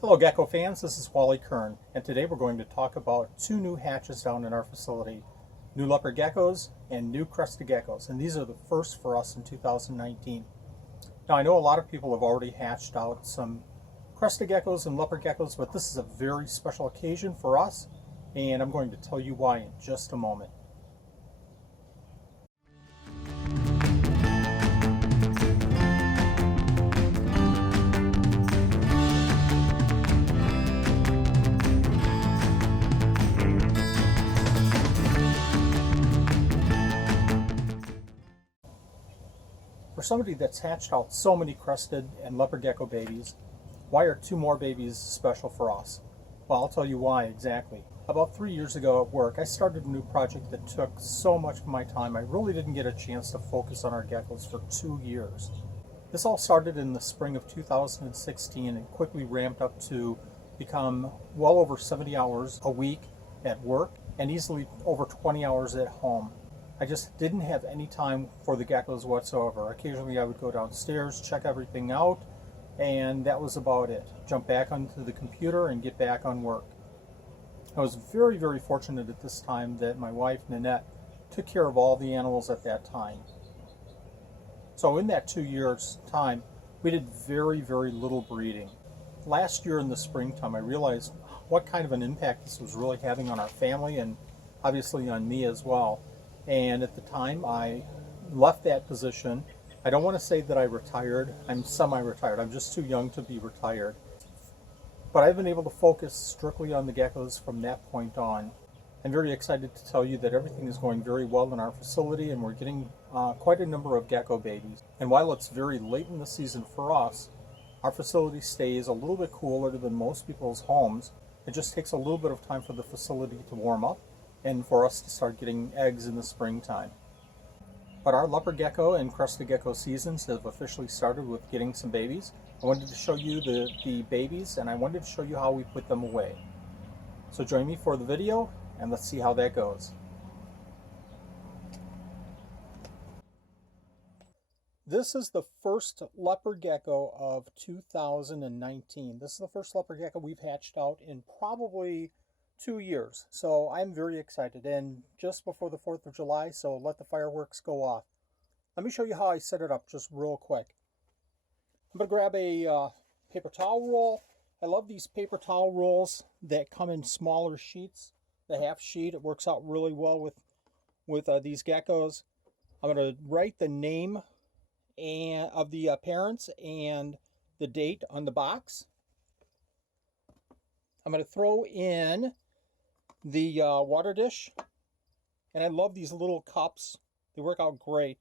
Hello Gecko fans, this is Wally Kern, and today we're going to talk about two new hatches down in our facility, new Leopard Geckos and new Crested Geckos, and these are the first for us in 2019. Now I know a lot of people have already hatched out some Crested Geckos and Leopard Geckos, but this is a very special occasion for us, and I'm going to tell you why in just a moment. For somebody that's hatched out so many Crested and Leopard Gecko babies, why are two more babies special for us? Well, I'll tell you why exactly. About 3 years ago at work, I started a new project that took so much of my time, I really didn't get a chance to focus on our geckos for 2 years. This all started in the spring of 2016 and quickly ramped up to become well over 70 hours a week at work and easily over 20 hours at home. I just didn't have any time for the geckos whatsoever. Occasionally I would go downstairs, check everything out, and that was about it. Jump back onto the computer and get back on work. I was very, very fortunate at this time that my wife, Nanette, took care of all the animals at that time. So in that 2 years time, we did very, very little breeding. Last year in the springtime, I realized what kind of an impact this was really having on our family and obviously on me as well. And at the time, I left that position. I don't want to say that I retired. I'm semi-retired. I'm just too young to be retired. But I've been able to focus strictly on the geckos from that point on. I'm very excited to tell you that everything is going very well in our facility and we're getting quite a number of gecko babies. And while it's very late in the season for us, our facility stays a little bit cooler than most people's homes. It just takes a little bit of time for the facility to warm up and for us to start getting eggs in the springtime. But our Leopard Gecko and Crested Gecko seasons have officially started with getting some babies. I wanted to show you the babies and I wanted to show you how we put them away. So join me for the video and let's see how that goes. This is the first Leopard Gecko of 2019. This is the first Leopard Gecko we've hatched out in probably 2 years. So I'm very excited, and just before the 4th of July, so let the fireworks go off. Let me show you how I set it up just real quick. I'm going to grab a paper towel roll. I love these paper towel rolls that come in smaller sheets. The half sheet, it works out really well with these geckos. I'm going to write the name of the parents and the date on the box. I'm going to throw in the water dish, and I love these little cups. They work out great.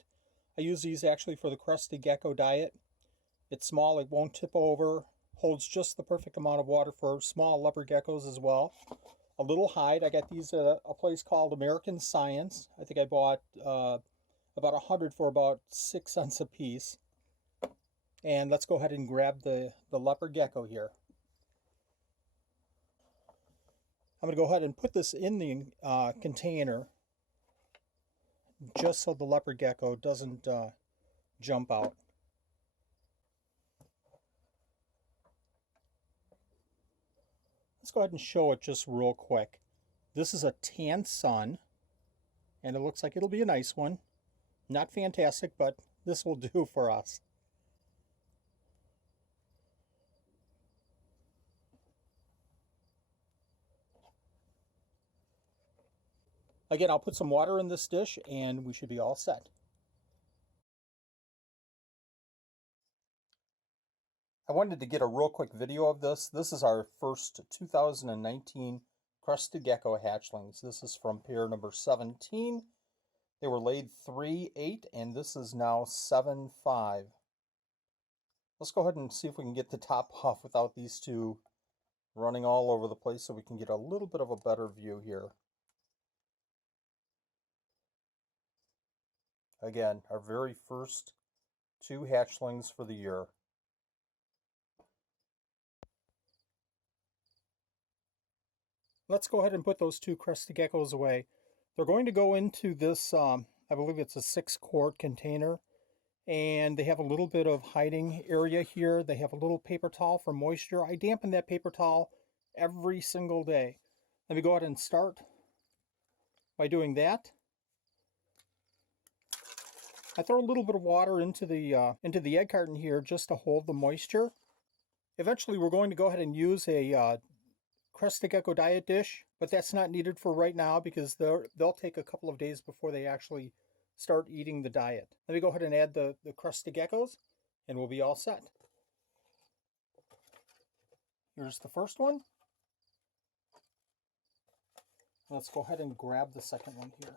I use these actually for the Crested Gecko diet. It's small, it won't tip over, holds just the perfect amount of water for small leopard geckos as well. A little hide. I got these at a place called American Science. I think I bought about 100 for about 6 cents a piece. And let's go ahead and grab the Leopard Gecko here. I'm going to go ahead and put this in the container just so the Leopard Gecko doesn't jump out. Let's go ahead and show it just real quick. This is a tan sun, and it looks like it'll be a nice one. Not fantastic, but this will do for us. Again, I'll put some water in this dish and we should be all set. I wanted to get a real quick video of this. This is our first 2019 Crested Gecko hatchlings. This is from pair number 17. They were laid 3-8 and this is now 7-5. Let's go ahead and see if we can get the top off without these two running all over the place so we can get a little bit of a better view here. Again, our very first two hatchlings for the year. Let's go ahead and put those two Crested Geckos away. They're going to go into this, I believe it's a 6-quart container. and they have a little bit of hiding area here. They have a little paper towel for moisture. I dampen that paper towel every single day. Let me go ahead and start by doing that. I throw a little bit of water into the egg carton here just to hold the moisture. Eventually we're going to go ahead and use a Crested Gecko diet dish, but that's not needed for right now because they'll take a couple of days before they actually start eating the diet. Let me go ahead and add the Crested Geckos and we'll be all set. Here's the first one. Let's go ahead and grab the second one here.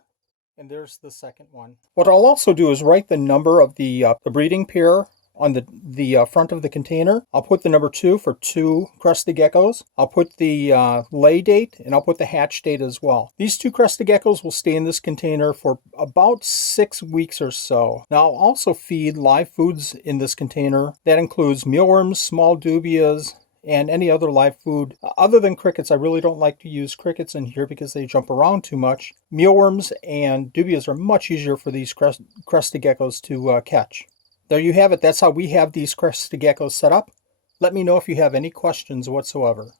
And there's the second one. What I'll also do is write the number of the breeding pair on the front of the container. I'll put the number 2 for 2 Crested Geckos. I'll put the lay date, and I'll put the hatch date as well. These 2 Crested Geckos will stay in this container for about 6 weeks or so. Now I'll also feed live foods in this container. That includes mealworms, small dubias, and any other live food. Other than crickets, I really don't like to use crickets in here because they jump around too much. Mealworms and dubias are much easier for these Crested Geckos to catch. There you have it. That's how we have these Crested Geckos set up. Let me know if you have any questions whatsoever.